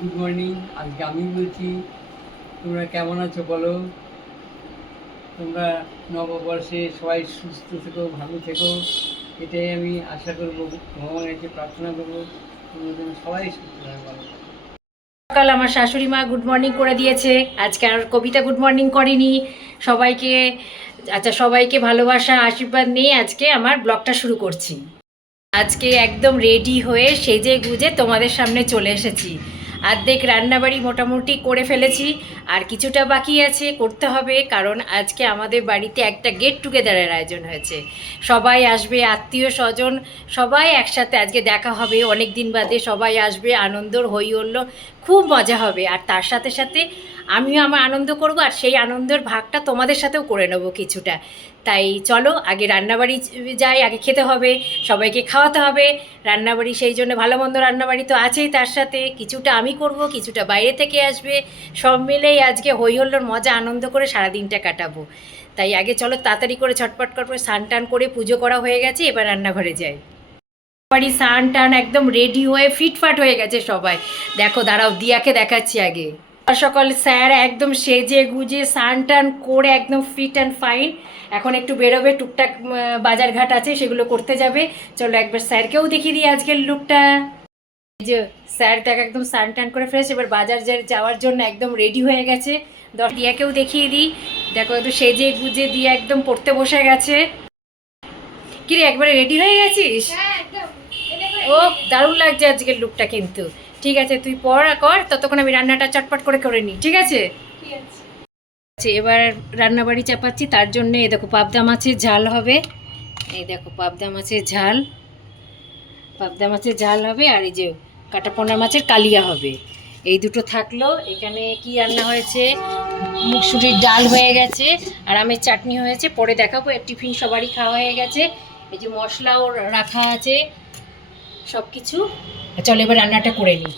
Good morning আজকে আমি বলছি, তোমরা কেমন আছো বলো? তোমরা নববর্ষে সবাই সুস্থ থেকো, ভালো থেকো। এটাই আমি আশা করব, ভগবানের কাছে প্রার্থনা করব। তোমরা যেন সবাই সুস্থ থাকে ভালো সকাল আমার শাশুড়ি মা গুড মর্নিং করে দিয়েছে। আজকে আর কবিতা গুড মর্নিং করেনি। সবাইকে আচ্ছা সবাইকে ভালোবাসা, আশীর্বাদ নিয়ে আজকে আমার ব্লগটা শুরু করছি। আজকে একদম রেডি হয়ে সেজে গুজে তোমাদের সামনে চলে এসেছি। অর্ধেক রান্নাবাড়ি মোটামুটি করে ফেলেছি। আর কিছুটা বাকি আছে, করতে হবে, কারণ আজকে আমাদের বাড়িতে একটা গেট টুগেদারের আয়োজন হয়েছে। সবাই আসবে, আত্মীয় স্বজন সবাই একসাথে আজকে দেখা হবে। অনেক দিন বাদে সবাই আসবে আনন্দর হই হল্লো। খুব মজা হবে। আর তার সাথে সাথে আমিও আমার আনন্দ করব আর সেই আনন্দের ভাগটা তোমাদের সাথেও করে নেব কিছুটা। তাই চলো, আগে রান্নাবাড়ি যাই, আগে খেতে হবে, সবাইকে খাওয়াতে হবে। রান্নাবাড়ি সেই জন্য ভালো মন্দ রান্নাবাড়ি তো আছেই তার সাথে। কিছুটা আমি করব, কিছুটা বাইরে থেকে আসবে। সব মিলেই আজকে হই হল্লোর মজা আনন্দ করে সারাদিনটা কাটাবো। তাই আগে চলো, তাড়াতাড়ি করে ছটপট করে স্নান টান করে পুজো করা হয়ে গেছে, এবার রান্নাঘরে যাই। বাড়ি সান টান একদম রেডি হয়ে ফিটফাট হয়ে গেছে সবাই। দেখো, দাঁড়াও, দিয়াকে দেখাচ্ছি আগে। সকাল স্যার একদম সেজে গুজে সান টান করে একদম ফিট অ্যান্ড ফাইন এখন একটু বেরোবে, টুকটাক বাজার ঘাট আছে, সেগুলো করতে যাবে। চলো একবার স্যারকেও দেখিয়ে দিই আজকের লুকটা যে, স্যার দেখ, একদম সান টান করে ফ্রেশ এবার বাজার যাওয়ার জন্য একদম রেডি হয়ে গেছে। দশ দিয়াকেও দেখিয়ে দিই। দেখো একটু সেজে গুজে দিয়ে একদম পড়তে বসে গেছে। কিরে, একবারে রেডি হয়ে গেছিস? ও দারুণ লাগছে আজকের লুকটা কিন্তু। ঠিক আছে, তুই পড়া কর, ততক্ষণ আমি রান্নাটা চটপট করে করে নিই, ঠিক আছে? আচ্ছা এবার রান্নাবাড়ি চাপাচ্ছি, তার জন্য এই দেখো পাবদা মাছের ঝাল হবে। এই দেখো পাবদা মাছের ঝাল। পাবদা মাছের ঝাল হবে, আর এই যে কাটাপোনা মাছের কালিয়া হবে। এই দুটো থাকল, এখানে কি রান্না হয়েছে? মুগসুরির ডাল হয়ে গেছে, আর আমের চাটনি হয়েছে, পরে দেখাবো টিফিন সবারই খাওয়া হয়ে গেছে। এই যে মশলাও রাখা আছে সব কিছু চলো এবার রান্নাটা করে নিই।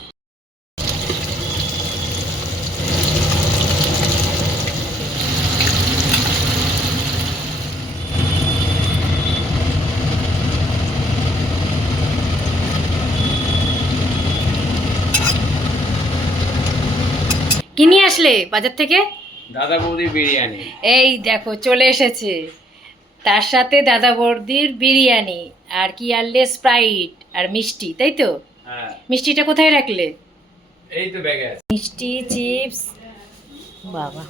কি নিয়ে আসলে বাজার থেকে? দাদা বৌদি বিরিয়ানি। এই দেখো চলে এসেছে। তার সাথে দাদা বৌদির বিরিয়ানি। আর কি আনলে স্প্রাইট আর মিষ্টি তাই তো? হ্যাঁ। মিষ্টিটা কোথায় রাখলে? এই তো ব্যাগে আছে। মিষ্টি চিপস। বাবা।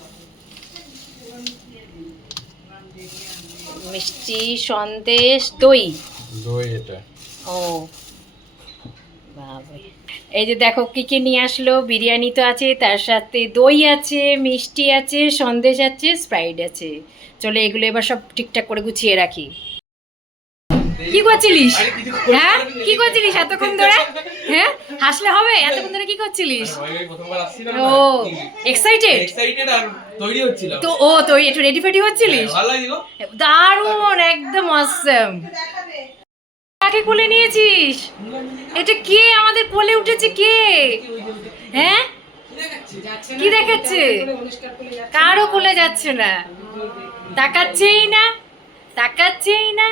মিষ্টি সন্দেশ দই। দই এটা। ও। বাবা। এই যে দেখো কি কি নিয়ে আসলো বিরিয়ানি তো আছে তার সাথে দই আছে মিষ্টি আছে সন্দেশ আছে স্প্রাইট আছে। চলো এগুলো এবার সব ঠিকঠাক করে গুছিয়ে রাখি। কি করছিলিস? হ্যাঁ? কি করছিলিস এতক্ষণ ধরে? হ্যাঁ? হাসলে হবে? এতক্ষণ ধরে কি করছিলিস? ও এক্সাইটেড তো ও তো একটু রেডি ফেডি হচ্ছিলিস? লাগে দারুণ একদম অসম কাকে কোলে নিয়েছিস? এটা কে? আমাদের কোলে উঠেছে কে? হ্যাঁ? কি দেখাচ্ছে? কারও কোলে যাচ্ছে না। তাকাচ্ছেই না। তাকাচ্ছেই না।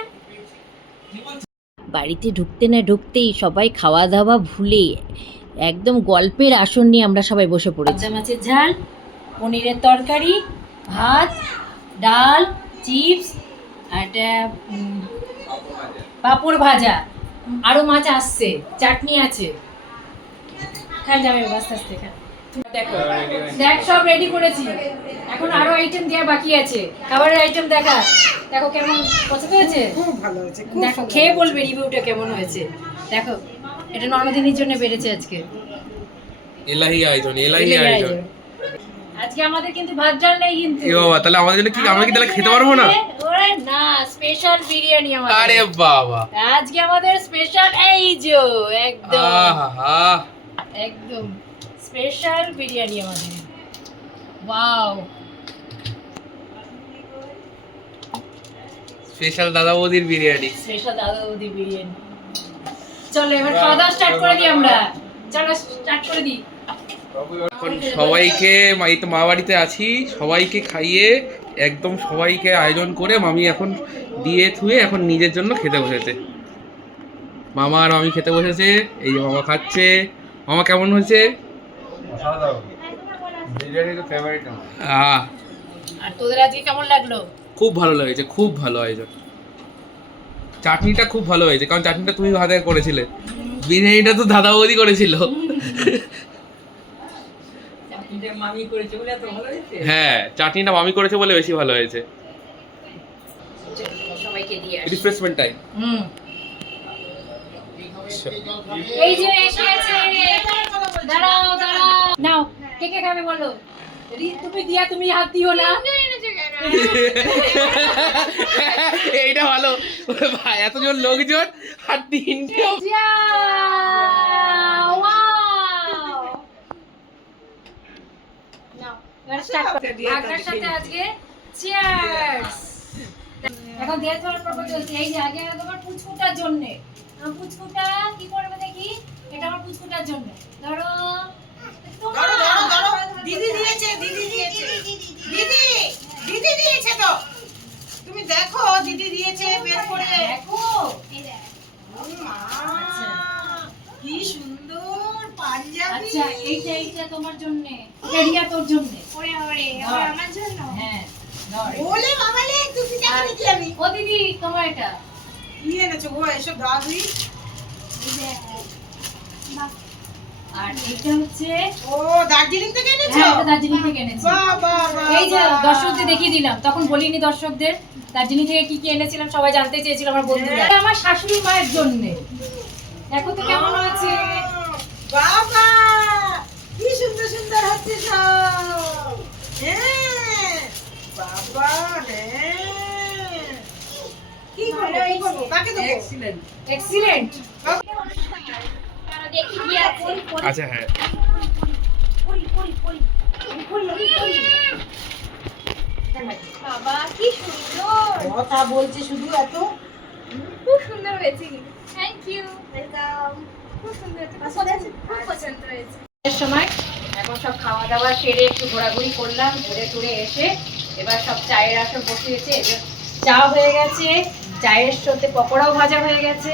বাড়িতে ঢুকতে না ঢুকতেই সবাই খাওয়া দাওয়া ভুলে একদম গল্পের আসন নিয়ে আমরা সবাই বসে পড়েছি। মাছের ঝাল, পনিরের তরকারি, ভাত, ডাল, চিপস, আর পাঁপড় ভাজা। আরও মাছ আসছে, চাটনি আছে। যাবে আস্তে আস্তে। দেখো, দেখ, সব রেডি করেছি। এখন আরও আইটেম দেওয়া বাকি আছে। খাবারের আইটেম দেখা। দেখো কেমন পছন্দ হয়েছে? খুব ভালো হয়েছে দেখো খেয়ে বলবে রিভিউটা কেমন হয়েছে? দেখো এটা ননদিনীর জন্য বেড়েছে আজকে। এলাহি আয়োজন এলাহি আয়োজন। আজকে আমাদের কিন্তু ভাত ডাল নেই কিন্তু। এ বাবা তাহলে আমাদের জন্য কি আমরা কি তাহলে খেতে পারব না? ওরে না স্পেশাল বিরিয়ানি আমাদের। আরে বাবা। আজকে আমাদের স্পেশাল এই যে একদম। আহা একদম স্পেশাল বিরিয়ানি আমাদের। ওয়াও স্পেশাল দাদা বৌদির বিরিয়ানি। স্পেশাল দাদা বৌদি বিরিয়ানি। চলো এবার খাওয়া দাওয়া স্টার্ট করে দিই আমরা। চলো স্টার্ট করে দিই। এখন সবাইকে এই তো মা বাড়িতে আছি সবাইকে খাইয়ে একদম সবাইকে আয়োজন করে মামি এখন দিয়ে থুয়ে এখন নিজের জন্য খেতে বসেছে। মামা আর মামি খেতে বসেছে এই যে মামা খাচ্ছে। মামা কেমন হয়েছে? আর তোদের আজকে কেমন লাগল? খুব ভালো লেগেছে খুব ভালো হয়েছে চাটনিটা খুব ভালো হয়েছে কারণ চাটনিটা তুমি হাতে করেছিলে। বিরিয়ানিটা তো দাদা বৌদি করেছিল। চাটনিটা মামি করেছে বলে এত ভালো হয়েছে? হ্যাঁ চাটনিটা মামি করেছে বলে বেশি ভালো হয়েছে। রিফ্রেশমেন্ট টাইম হুম। এই যে এসে গেছে। দাঁড়াও দাঁড়াও। নাও কে কে খাবে বলো? তুমি দিয়া তুমি হাত দিও না এইটা ভালো। এতজন লোকজন আর তিনটে! এখন দিয়ে তোলার পর চলছে। এই যে আগে তোমার পুচকুটার জন্য। পুচকুটা কি করবে দেখি? এটা আমার পুচকুটার জন্য। ধরো। ধরো ধরো ধরো। দিদি দিয়েছে দিদি দিয়েছে। দিদি দিদি। দিয়েছে তো। তুমি দেখো দিদি দিয়েছে বের করে দেখো কি সুন্দর পাঞ্জাবি। আচ্ছা এইটা এইটা তোমার জন্য এটা রিয়া তোর জন্য। ওরে ওরে আমার জন্য? হ্যাঁ। বলে বাবালে তুমি দেখো দেখি আমি? ও দিদি তোমার এটা। কি এনেছো গো এসব দাদুই আর এটা হচ্ছে ও দার্জিলিং থেকে এনেছো? হ্যাঁ দার্জিলিং থেকে এনেছি। বাহ এই যে দর্শকদের দেখিয়ে দিলাম তখন বলিনি দর্শকদের দার্জিলিং থেকে কি কি এনেছিলাম সবাই জানতে চেয়েছিল আমার বন্ধুরা। এটা আমার শাশুড়ি মায়ের জন্য। দেখো তো কেমন আছে বাবা কি সুন্দর সুন্দর হচ্ছে সব। হ্যাঁ বাবা হ্যাঁ। কি করব কি করব? কাকে দেবো? এক্সিলেন্ট এক্সিলেন্ট আচ্ছা হ্যাঁ। বাবা কি সুন্দর। কথা বলছে শুধু এত। খুব সুন্দর হয়েছে থ্যাংক ইউ ওয়েলকাম খুব সুন্দর হয়েছে। পছন্দ হয়েছে খুব পছন্দ হয়েছে। সময় এখন সব খাওয়া দাওয়া সেরে একটু ঘোরাঘুরি করলাম ঘুরে টুরে এসে এবার সব চায়ের আসর বসিয়েছে এবার চা হয়ে গেছে চায়ের সাথে পকোড়াও ভাজা হয়ে গেছে।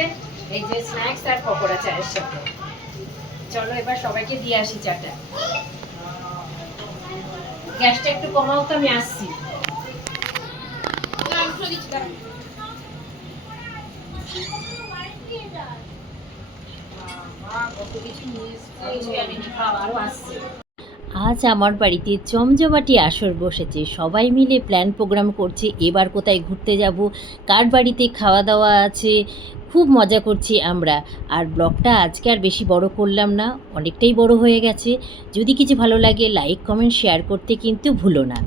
এই যে স্ন্যাক্স আর পকোড়া চায়ের সাথে। চলো এবার সবাইকে দিয়ে আসি চাটা। গ্যাসটা একটু কমাও তো আমি আসছি। আজ আমার বাড়িতে জমজমাটি আসর বসেছে। সবাই মিলে প্ল্যান প্রোগ্রাম করছে এবার কোথায় ঘুরতে যাব কার বাড়িতে খাওয়া দাওয়া আছে খুব মজা করছি আমরা। আর ব্লগটা আজকে আর বেশি বড় করলাম না, অনেকটাই বড় হয়ে গেছে। যদি কিছু ভালো লাগে লাইক কমেন্ট শেয়ার করতে কিন্তু ভুলো না।